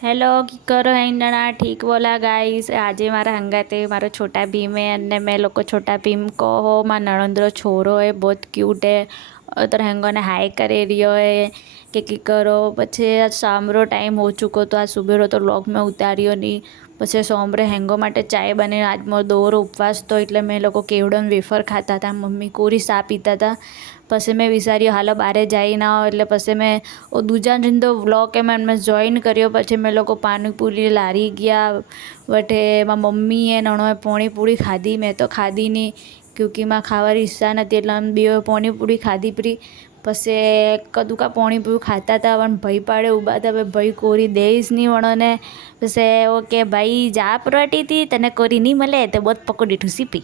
Hello की करो हिंडना ठीक बोला गाइस। आज मारा हंगाते मारो छोटा भीम है અને मैं लोग को छोटा भीम को हो मार नणंद्रो छोरो है बहुत क्यूट है तर हेंगो ने हाय करे रियो है કે કી કરો પછી આજ સામરો ટાઈમ હો ચૂકો તો આ સુબેરો તો વ્લોગ મેં ઉતાર્યો નહીં। પછી સોમરે હેંગો માટે ચાય બને આજ મારો દોરો ઉપવાસ તો એટલે મેં લોકો કેવડન વેફર ખાતા હતા, મમ્મી કોરી સા પીતા હતા। પછી મેં વિચાર્યું હાલો બારે જઈ ના હોય એટલે પછી મેં દૂજા દિન તો વ્લોગ એમાં મેં જોઈન કર્યો। પછી મેં લોકો પાણીપુરી લારી ગયા વટે એમાં મમ્મીએ નણોએ પાણીપુરી ખાધી, મેં તો ખાધી નહીં ક્योंकि માં ખાવાની ઈચ્છા નથી એટલે અમે બે પાણીપુરી ખાધી પરી। પછી કદુકા પાણીપુરી ખાતા હતા પણ ભાઈ પાડે ઊભા હતા, ભાઈ કોરી દઈશ નહીં વણોને। પછી ઓકે ભાઈ જા પરોટી હતી તને કોરી નહીં મળે તો બહુ પકડી ઠૂસી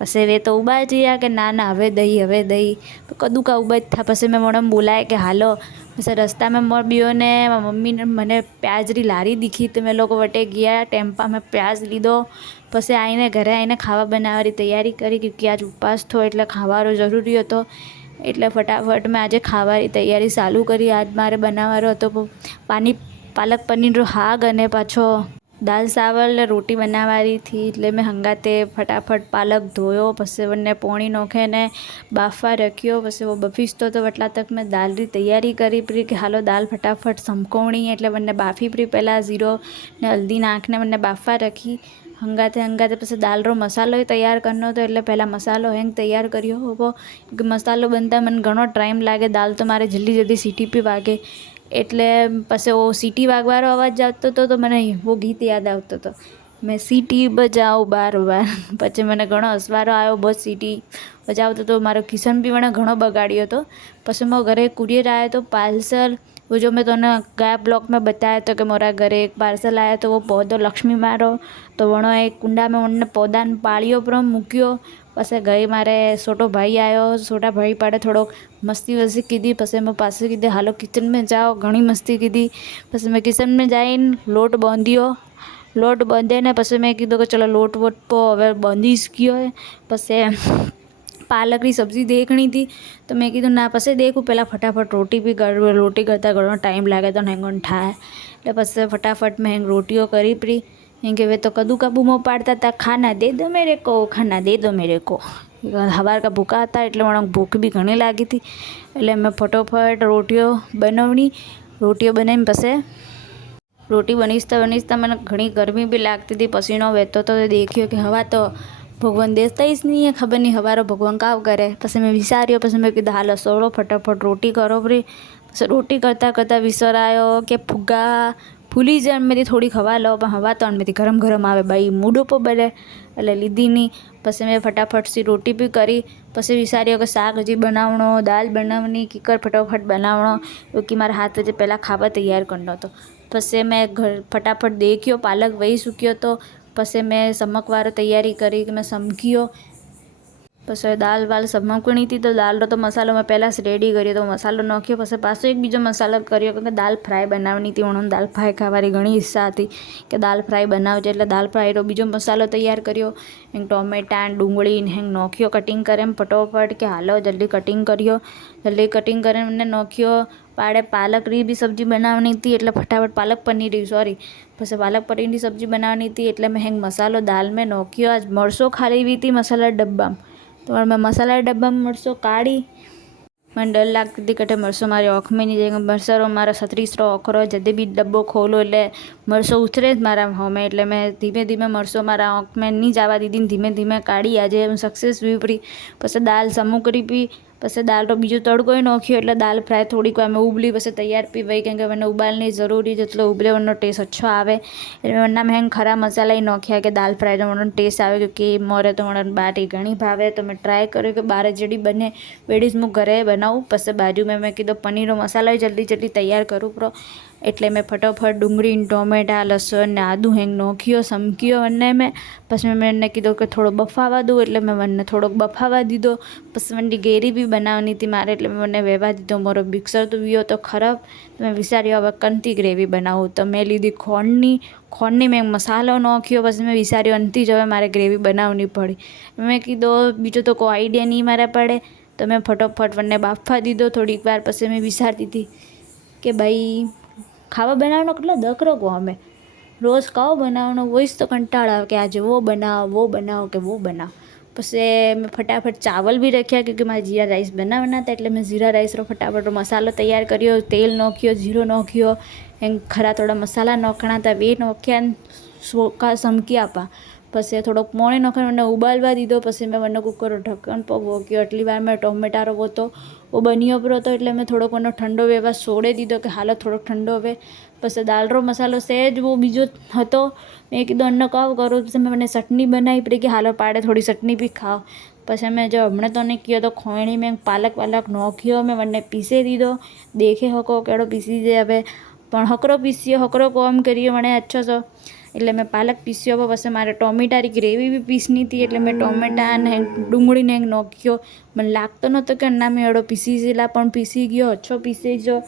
પછી વે તો ઊભા થયા કે ના ના હવે દહીં કદુકા ઊભા જ થયા। પછી મેં મને બોલાય કે હાલો। પછી રસ્તામાં મોર બીઓને મમ્મીને મને પ્યાજરી લારી દીખી તો મેં લોકો વટે ગયા ટેમ્પા મેં પ્યાજ લીધો। પછી આવીને ઘરે આવીને ખાવા બનાવવાની તૈયારી કરી ક્योंकि આજ ઉપવાસ થયો એટલે ખાવાનો જરૂરી હતો એટલે ફટાફટ મેં આજે ખાવાની તૈયારી ચાલુ કરી। આજ મારે બનાવવાનો હતો પાલક પનીરનો શાક અને પાછો દાલ ચાવલ ને રોટી બનાવવાની थी એટલે મેં હંગાતે ફટાફટ પાલક ધોયો પછી બંને પાણી નોખીને બાફવા રખ્યો। પછી वो બફીશ તો વટલા તક મેં દાલની તૈયારી કરી પરી કે હાલો દાલ ફટાફટ સમકોણી એટલે બંને બાફી પરી પહેલાં જીરો ને હલ્દી નાખને બંને બાફવા રખી। હંગાતે પછી દાલનો મસાલો તૈયાર કરનો હતો એટલે પહેલાં મસાલો હેંગ તૈયાર કર્યો હોવો કે મસાલો બનતા મને ઘણો ટાઈમ લાગે, દાલ તો મારે જલ્દી સીટી પી વાગે એટલે પછી वो सीटी वागवारो अवाज आवतो હતો तो મને वो गीत याद આવતો હતો मैं सीटी बजाऊँ बार बार। પછી મને ઘણો હસવારો આવ્યો બહુ सीटी बजावतो तो मारो किशन भी મને ઘણો બગાડ્યો હતો। પછી મારા ઘરે कुरियर आया तो पार्सल वो जो मैं तोने गया ब्लॉग में बताया तो कि मोरा घरे एक पार्सल आया तो वो पौधो लक्ष्मी मारो तो वणो एक कुंडा में उन्होंने पौधा ने पाळियो पर मूक्यो। પછી ગઈ મારે छोटो भाई आयो, छोटा भाई पाड़े थोड़ो मस्ती वस्ती कीधी। પછી मैं पास कीधे हालो किचन में जाओ, घणी मस्ती कीधी। પછી मैं किचन में जाइन लोट बांधियो, लोट बांधे ने પછી मैं कीधो कि चलो लोट वोट तो हवे बांधीश गयो है। પછી पालकनी सब्जी देखनी थी तो मैं कीधुं ना પછી देखूँ पहला फटाफट रोटी भी कर, रोटी करता घणो टाइम लागे तो हेंगोन थाय એટલે પછી फटाफट में रोटियों करी परी। कि वे तो कदू का बूमो पाड़ता था खाना दे दो मेरे को, खाना दे दो मेरे को। हवार का भूखा था એટલે મને ભૂખ બી ઘણી લાગી હતી એટલે મેં ફટોફટ રોટીઓ બનાવણી। રોટીઓ બનાવીને પછી रोटी बनीजता मैंने घनी गर्मी भी लगती थी, पसीनो वहतो तो देखियो कि हवा तो भगवान देता ही नहीं है, खबर नहीं हवारो भगवान काव करे। पछी मैं विचार्यो, पछी मैं कीधुं हालो सोड़ो फटाफट रोटी करो परी। पछी रोटी करता करता विचार आयो कि फुग्गा फूली जाए मेरी थोड़ी हवा लो पण हवा तो मेरी गरम गरम आवे भाई मूडो पर बने એટલે લીધી નહીં। પછી મેં ફટાફટ સી રોટી બી કરી। પછી વિચાર્યો કે શાક હજી બનાવણો, દાલ બનાવવાની, કીકર ફટાફટ બનાવણો क्योंकि મારા હાથ હજી પહેલાં ખાવા તૈયાર કરનો હતો। પછી મેં ફટાફટ દેખ્યો પાલક વહી ચૂક્યો તો પછી મેં સમકવારો તૈયારી કરી કે મેં સમક્યો। પછી દાલ વાલ સમકણી હતી તો દાલનો તો મસાલો મેં પહેલાં જ રેડી કર્યો તો મસાલો નાખ્યો। પછી પાછો એક બીજો મસાલો કર્યો કે દાલ ફ્રાય બનાવવાની હતી, મને દાલ ફ્રાય ખાવાની ઘણી ઈચ્છા હતી કે દાલ ફ્રાય બનાવજે એટલે દાલ ફ્રાયનો બીજો મસાલો તૈયાર કર્યો। એમ ટોમેટા ડુંગળી હેંગ નાખ્યો કટિંગ કરે એમ ફટોફટ કે હાલો જલ્દી કટિંગ કર્યો, જલ્દી કટિંગ કરીને નાખ્યો। પાડે પાલકની બી સબ્જી બનાવવાની હતી એટલે ફટાફટ પાલક પનીર સોરી પછી પાલક પનીરની સબ્જી બનાવવાની હતી એટલે મેં હેંગ મસાલો દાલ में નાખ્યો। આજ મરચો ખાલી हुई थी मसाला डब्बा तो मैं मसाला डब्बा में मरचो काढ़ी। मैं डर लगती थी कटे मरचो मारी आँख में नहीं जाएगा, मरचो मारा 36 आँखरो जब भी डब्बो खोलो એટલે मरचो उतरे ज मारा होमे એટલે मैं धीमे धीमे मरचो मारा आँख में नहीं जावा दीदी, धीमे धीमे काढ़ी। आज હું सक्सेस भी पड़ी। પછી દાલ સમુકરી પી, પછી દાલનો બીજો તડકો નાખ્યો એટલે દાલ ફ્રાય થોડીક વાર में ઉબલી પછી તૈયાર પી વही કેમ કે મને ઉબાલની જરૂરી જેટલો ઉબલે વનો ટેસ્ટ अच्छो आवे એટલે વરના મેં ખરા મસાલા ही નાખ્યા કે દાલ ફ્રાયનો મને ટેસ્ટ આવે क्योंकि मोरे तो મને બાટી ઘણી ભાવે તો મેં ટ્રાય કર્યો કે બારે જેડી બને વેડીઝ હું ઘરે બનાવું। પછી બાજુમાં મેં કીધું પનીરનો મસાલો જલ્દી તૈયાર કરું પ્રો એટલે મેં ફટોફટ ડુંગળી ટોમેટા લસણ ને આદું હેંગ નાખ્યો સમક્યો અને મેં પછી મેં એને કીધું કે થોડો બફાવા દઉં એટલે મેં મને થોડોક બફાવા દીધો। પછી મને ગેરી બી બનાવવાની હતી મારે એટલે મેં મને વહેવા દીધો, મારો મિક્સર તો વિયો તો ખરાબ તો મેં વિચાર્યું હવે કંતી ગ્રેવી બનાવું તો મેં લીધી ખોણની મેં મસાલો નાખ્યો। પછી મેં વિચાર્યું અંતી જ હવે મારે ગ્રેવી બનાવવી પડી। મેં કીધું બીજો તો કોઈ આઈડિયા નહીં મારે પડે તો મેં ફટોફટ મને બાફવા દીધો થોડીક વાર। પછી મેં વિચારતી હતી કે ભાઈ ખાવા બનાવવાનો કેટલો દકરો કહો અમે રોજ કહો બનાવવાનો વોઈસ તો કંટાળો આવે કે આજે વો બનાવો કે વો બનાવો. પછી મેં ફટાફટ ચાવલ બી રાખ્યા ક્योंकि મારે જીરા રાઈસ બનાવવાના હતા એટલે મેં જીરા રાઈસનો ફટાફટ મસાલો તૈયાર કર્યો, તેલ નાખ્યો, જીરો નાખ્યો, એમ ખરા થોડા મસાલા નાખણા હતા વે નાખ્યા, સોકા સમકી આપા. પછી થોડોક પાણી નાખીને મને ઉબાલવા દીધો. પછી મેં મને કુકર ઢક્કણ પર મૂક્યો. એટલી વાર મેં ટોમેટારો હતો वो बनी पर હતો એટલે મેં થોડોક એનો ઠંડો વેવા છોડી દીધો કે હાલો થોડોક ઠંડો હવે. પછી દાલરો મસાલો સહેજ वो બીજો હતો મેં કીધું અन्न કાવ કરું. પછી મેં મને ચટણી બનાવી પડી કે હાલો પાડે થોડી ચટણી બી ખાઓ. પછી મેં જો હમણાં તો નહીં કયો તો ખોયણી મેં પાલક નાખ્યો મેં મને પીસી દીધો. દેખે હકો કેળો પીસી જાય હવે પણ હકરો પીસ્યો હકરો કોમ કર્યો મને અચ્છો છો એટલે મેં પાલક પીસ્યો. પછી મારે ટોમેટાની ગ્રેવી બી પીસની હતી એટલે મેં ટોમેટા ને ડુંગળીને નાખ્યો. મને લાગતો નહોતો કે ના મેં એડો પીસી ગયેલા પણ પીસી ગયો અચ્છો પીસી ગયો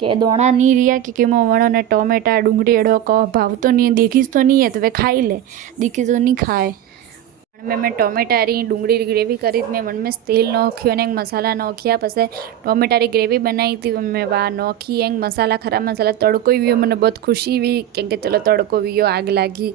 કે દોણા નહીં રહ્યા કે કેમાં વણો ને ટોમેટા ડુંગળી એડો કહો ભાવતો નહીં દેખીશ તો નહીં તો હવે ખાઈ લે દીખી તો નહીં ખાય. મેં ટોમેટાની ડુંગળી ગ્રેવી કરી મેં મનમાં તેલ નાખ્યો અને મસાલા નાખ્યા. પછી ટોમેટાની ગ્રેવી બનાવી હતી મેં વા નાખી એંગ મસાલા ખરા મસાલા તડકો વ્યો મને બહુ ખુશી हुई કેમ કે ચલો તડકો વ્યો આગ લાગી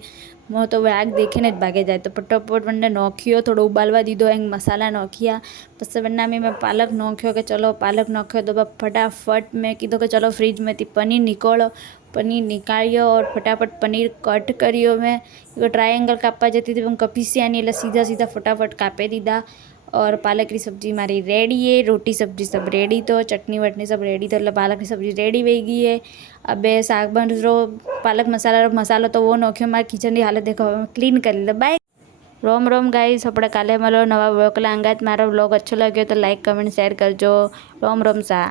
मैं तो आग देखने ज भागे जाए तो फटाफट मैंने नाख्यो थोड़ा उबालवा दीधो एंग मसाला नाखिया. पछी वरना में मैं पालक नाख्यो कि चलो पालक नाख्यो तो फटाफट मैं कीधो कि चलो फ्रीज में थी पनीर निकालो. पनीर निकालियो और फटाफट पनीर कट करियो. मैं ट्रायंगल कापा जती थी कपीसिया नहीं એટલે सीधा सीधा फटाफट कापी दीधा. और पालक की सब्ज़ी हमारी रेडी है. रोटी सब्ज़ी सब रेडी तो चटनी वटनी सब रेडी तो पालक की सब्ज़ी रेडी हो गई है. अब शाक बन रो पालक मसालो तो वो नाख्यो. मारे किचन की हालत देखो क्लीन कर ली. बाय रोम रोम गाइस अपने काले मलो नवा ब्लॉग अंगात. मारो ब्लॉग अच्छो लगे तो लाइक कमेंट शेयर करजो. रोम रोम सा.